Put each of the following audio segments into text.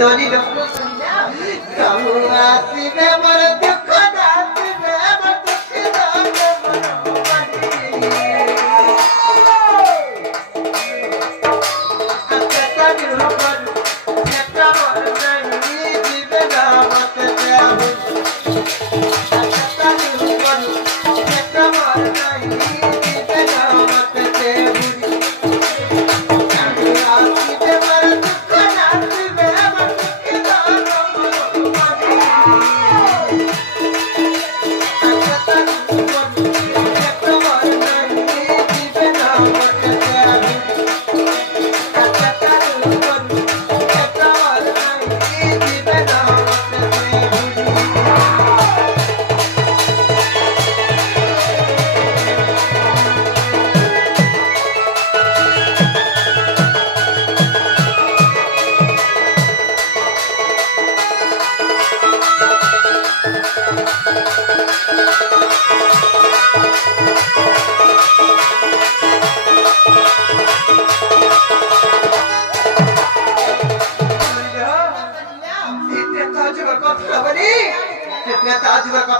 দলিল কামু আসিবে মোর দুঃখ আসিবে মোর দুঃখ যাবে মোর আচ্ছা নির্ভর একটা মোর নাই দিবে না মতে যাব আচ্ছা নির্ভর একটা মোর নাই দিবে না মতে যাব কামু আসিবে মোর দুঃখ আসিবে মোর দুঃখ যাবে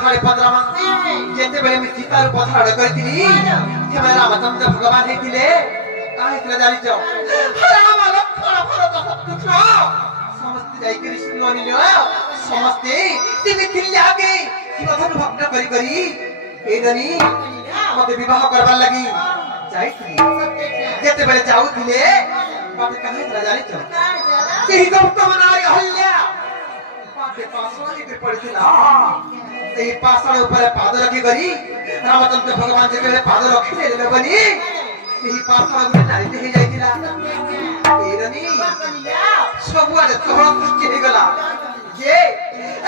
কথারে পদরামা যেতেବେଳେ ମୁଁ ସୀତାର କଥା ଅର୍ଡର କରିଥିଲି ସେମାନେ ରାମଚନ୍ଦ୍ର ଭଗବାନ ହେଇଥିଲେ କାହିଁଥିଲା ଜାଣିଛ ରାମ ଲକ୍ଷ୍ମଣ ଭରତ ଶତ୍ରୁଘ୍ନ ସମସ୍ତେ ଯାଇକରି ଶୁଣିଲ ସମସ୍ତେ ସେମିତି ଥିଲେ ଆଗେ ଶିବଧନୁ ଭଗ୍ନ କରି କରି ଏଇନନି ମତେ ବିବାହ କରବାର ଲାଗି ଯାଇଥିଲି ଯେତେବେଳେ ଯାଉଥିଲେ ମତେ କାହିଁଥିଲା ଜାଣିଛ ସେହି ଗୌତମ ନାରୀ ଅହଲ୍ୟା সেই পাশার উপরে পাদ রখি করি রামচন্দ্র ভগবান যেভাবে পাদ রখিলে বলি সেই পাশার উপরে নারীতে হয়ে যাইছিলা এইরনি ସବୁଆଡେ ଚହଳ ସୃଷ୍ଟି ହେଇଗଲା ଯେ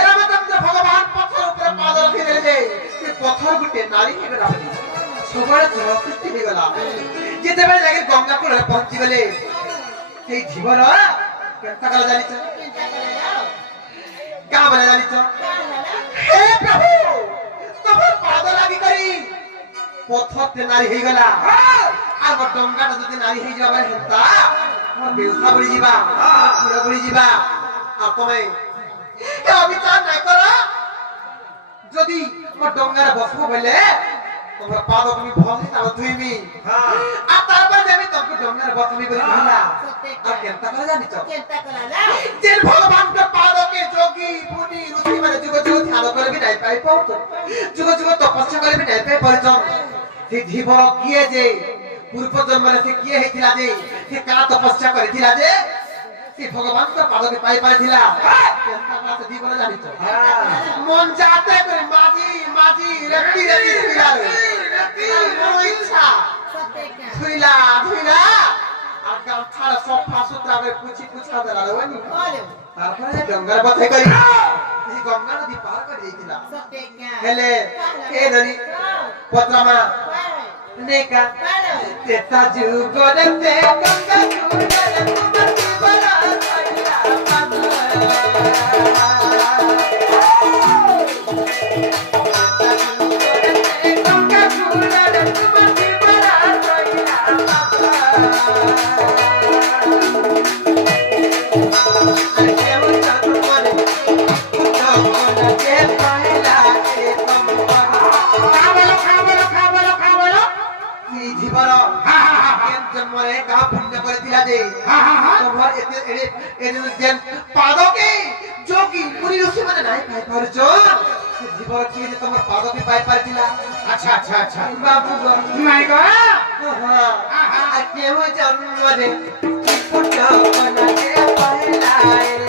ରାମଚନ୍ଦ୍ର ଭଗବାନ ପଥର ଉପରେ ପାଦ ରଖିଦେଲେ ସେ ପଥର ଗୋଟେ ନାରୀ ହେଇଗଲା ସବୁଆଡେ ଚହଳ ସୃଷ୍ଟି ହେଇଗଲା ଯେତେବେଳେ ଯାଇକି ଗଙ୍ଗା କୂଳରେ ପହଞ୍ଚିଗଲେ ସେଇ ଜୀବନ କେନ୍ତା କଲା ଜାଣିଛ क्या बना जानी तो हे प्रभु तुम पाद लागी करी पथर ते नारी हे गला आ डंगा जदी नारी हे जाबा हेता बेउसा बड़ी जीवा पूरा बड़ी जीवा आ तमे क्या विचार नहीं करा जदी म डंगा रे बसबो बोले तोमरा पाद তুমি ভল তা ধুইমি आ तारपर देबी तुमको डंगा रे बसबी बोली कहला आ केनता करा जानी तो केनता करा जेन भगवान के पाद के जोगी मुनि ऋषि माने जुग जुग ध्यान करे भी नहीं पाई पाउत जुग जुग तपस्या करे भी नहीं पाई परिचम से धीवर किए जे पूर्व जन्म में से किए हेतिला जे से का तपस्या करिथिला जे से भगवान के पाद के पाई पाइथिला केनता करा से धीवर जानि तो मन जाते करे माजी माजी रति रति छुइला रति मोर इच्छा छुइला छुइला आ गामछा सफा सुतरा में पूछी पूछा दला रवनी तारपरे गंगार बथाई करी ई गंगा नदी पार कर देइतिला हेले ए ननी पत्रमा नेका तेता जुगरे ते गंगा जुगरे तुमती बड़ा जोगी पूरी ऋषि माने नहीं पाई पारजो जीवर की जे तमर पाद भी पाई पारतिला अच्छा अच्छा अच्छा बाबू गो माय गो हां आ केहो जन्म रे पुटा बना के पहलाए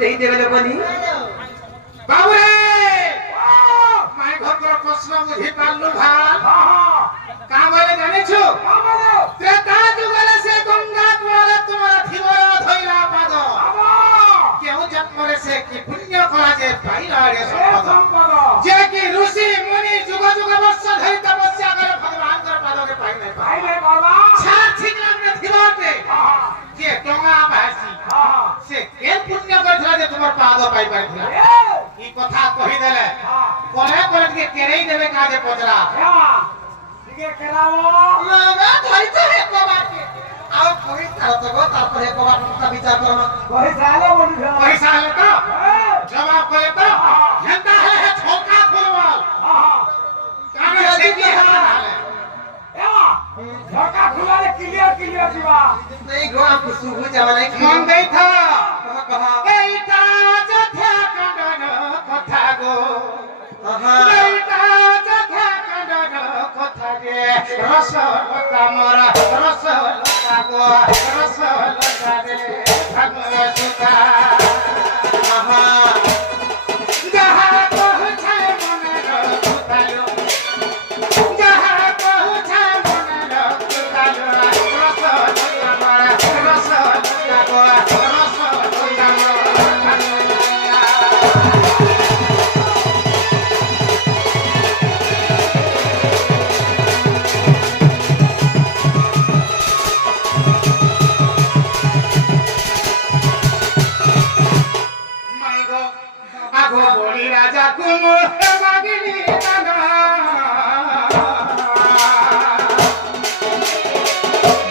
देई देबे लोगनी बाबू रे माय घर पर प्रश्न बुझी पालु भाल का बोले जाने छु त्रेता जुगले से गंगा कुआरे तुम्हारा थिवर धइला पाद केहू जन्मरे से कि पुण्य करा जे पाइला रे संपद जे कि ऋषि मुनि जुग जुग वर्ष धरि तपस्या करे भगवान कर पाद के पाइ नै बाबा छा ठीक नाम थिवरते जे टंगा भासी से के पुण्य करथला जे तुमर पाद पाइ पाइथला ई कथा कहि देले कोने कोने के केरेई देबे काजे पचरा ठीक करावो ना धइते हे को बात के आओ कोई तार तो गो तापर एक बात का विचार करो पैसा ले तो जवाब करे तो जनता है छोका खोलवाल काने से की हाले छोका खुलाले क्लियर जीवा नहीं गो आप सुबह जमा नहीं मन गई था कहा एटा जथा कंडन कथा गो आहा एटा जथा कंडन कथा गे रस लता मरा रस लता गो रस लता रे भगवान सुता आहा जहा कहु छै मन रखुतालो जहा कहु छै मन रखुतालो रस लता मरा रस लता गो रस लता मरा आगो बोली राजा कुम मागिनी दाना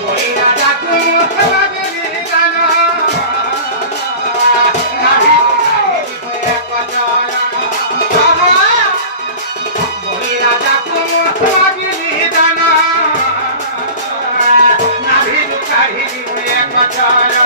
बोली राजा कुम मागिनी दाना नाभी नाभी बोले पचारा बोली राजा कुम मागिनी दाना नाभी नाभी बोले पचारा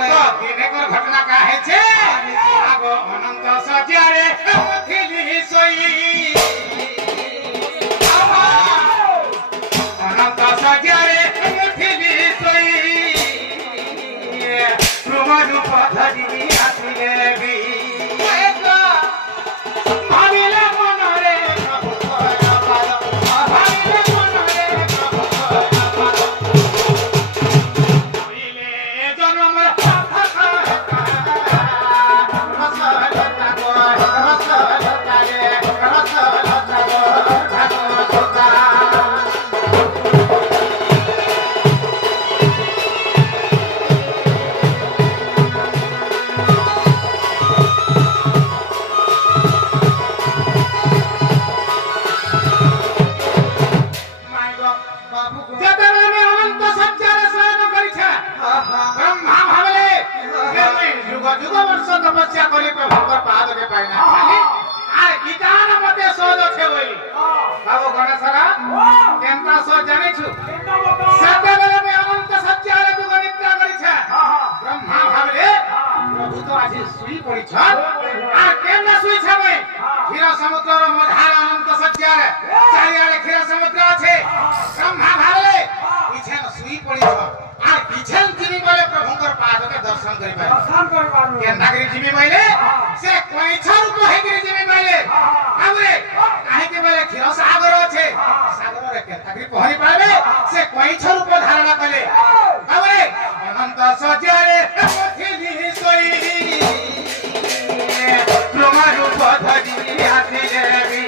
घटना का है छे आगो अनंत सजियारे थिली सोई अनंत सजियारे थिली सोई प्रभु पधरी आसीले भी भाविले मनरे प्रभु तोरा पाद भाविले मनरे प्रभु तोरा पाद भाविले जन्म तपस्या करी प्रभु पाद के पाइना आर गीतान मते सोलो छे बोली बाबू गणेशरा केनता सो जानि छु सते बेले में अनंत सत्य रे तू नित्य करी छे ब्रह्मा भाबले प्रभु तो आज सुई पड़ी छ आ केन सुई छ भाई क्षीर समुद्र रो मधार अनंत सत्य रे चारियारे क्षीर समुद्र छे ब्रह्मा भाबले पीछे न सुई पड़ी छ आ पीछे तिनी बोले प्रभुकर पाद के दर्शन करि पाए केन्दागिरी जिमी माइले से कोइ छ रूप हेगिरी जिमी माइले हमरे काहे के बोले क्षीर सागर छे सागर रे केन्दागिरी पहरी पाले से कोइ छ रूप धारण कले हमरे अनंत सज्जारे थिली सोई ब्रह्मा रूप धरि आसी देवी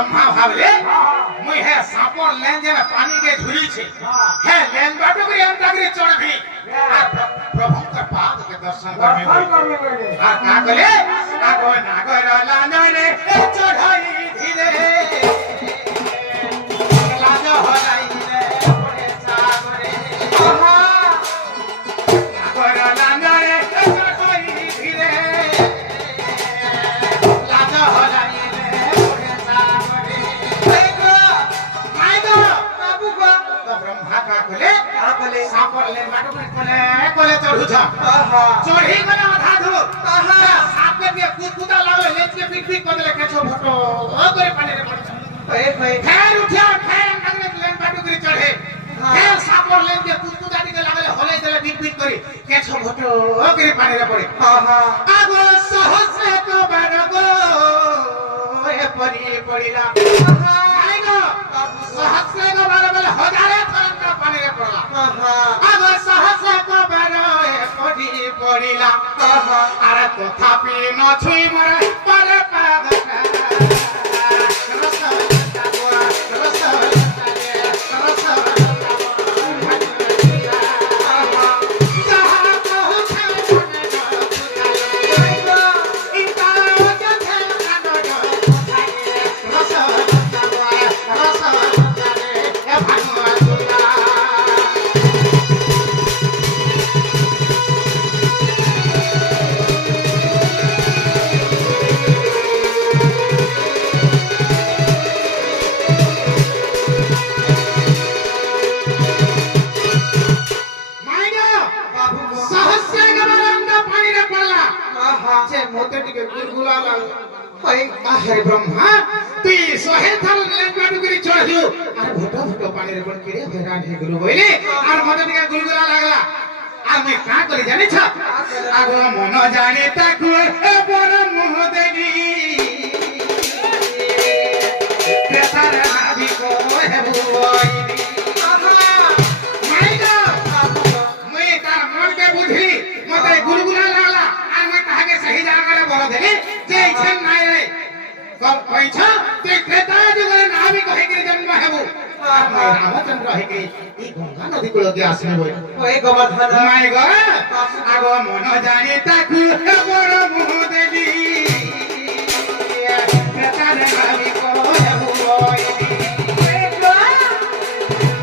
ब्रह्मा भावले मुई है सापर लेन जे पानी के झुली छे है लेन बाटो के हम तकरी चढ़बी आ प्रभु के पाद के दर्शन करबे आ का कले आगो नागर लानने चढ़ाई धीरे लाज हलाई रे ओरे सागरे आहा नागर लानने चढ़ाई धीरे लाज हलाई रे ओरे सागरे देखो माइगो बाबू को तो ब्रह्मा का कले आ बोले सापर लेन बाटो के कोले चढ़ू छ आहा चढ़ी गना आधा धो आहा साप के कुदा लागले लेच के पिट पिट करले केछो भटो ओ करे पानी रे पड़ ओए होए फेर उठिया फेर नगरे लेन बाटो करी चढ़े फेर सापर लेन के कुदा टिके लागले हले देले पिट पिट करी केछो भटो ओ करे पानी रे पड़े आहा आगो सहस्र को बारगो ए परी पड़िला आहा आइगो सहस्र को बारगो हजारे थरन का पानी रे पड़ला आहा आगो सहस्र को बारो ए परी पड़िला आहा আরে তথাপি নছুই মরে পরে পাদকা রসলতা গোয়া রসলতা রে রসলতা আহা যাহা পৌঁছে মনে নকুতালে ইতাও যথে কানো কোথায় রসলতা গোয়া রসলতা রে এ ভাগবতুলা बाबू को सहस्र गमनंद पानी रे पड़ला आहा जे मोते टिके गुलगुला लाग होए आहे ब्रह्मा तुई सोहे थल लेन बाटुकरी चढ़ दियो अरे भटो भटो पानी रे पड़ केरे हैरान हे गुरु बोइले आर मोते टिके गुलगुला लागला आ मैं का करी जानि छ आगो मन जाने ताकु ए बर मुह देनी प्रेतार नाभि को हे बुआईनी आहा माइगा बाबू को मैं तार मन के बुझी मते गुलगुला लागला आ मैं कहा के सही जगह रे बोल देली जे इच्छा नाही रे कब पैसा ते त्रेता जुगरे नाभि कहे के जन्म हेबु रामचंद्र हे के ई गंगा नदी कुल के आसने बोल ओए गोवर्धन माय गो आगो मन जानी ताकु बड़ मुह देली त्रेता नाभि को हेबु ओइनी देखो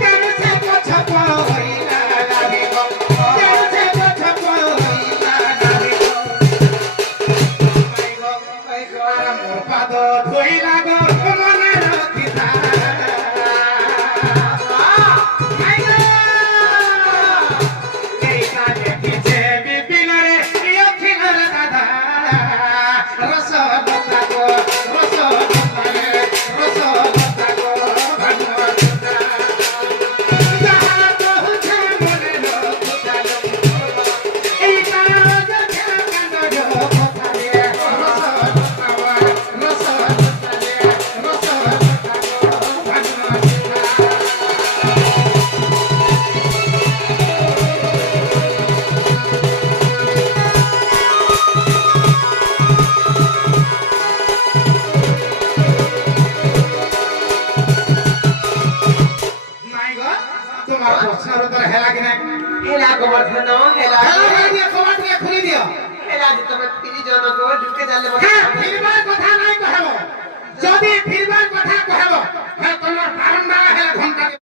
तेरे से कुछ पाइला नाभि को तेरे से कुछ पाइला नाभि को माय गो ओए गो मोर पाद धोई लागो मने रखिता माय गो এই কাজে পিছে বিপিন রে ইয়খিন রে দাদা রস লতা গো রস লতা রে রস লতা গো ভগবতুলা যাহা কহুছে মনে রখুতালো এই কাজ কান্দ কথা রে রস লতা গো রস লতা রে রস লতা গো ভগবতুলা নাই গো তোমার প্রশ্নের উত্তর হেলা কি নাই हेला गोवर्धन हेला হেলা করে দিয়ে কবাট দিয়ে খুলে দিও हेला जे तमे फिरी जनो को ढुके जाले হ্যাঁ ফিরবা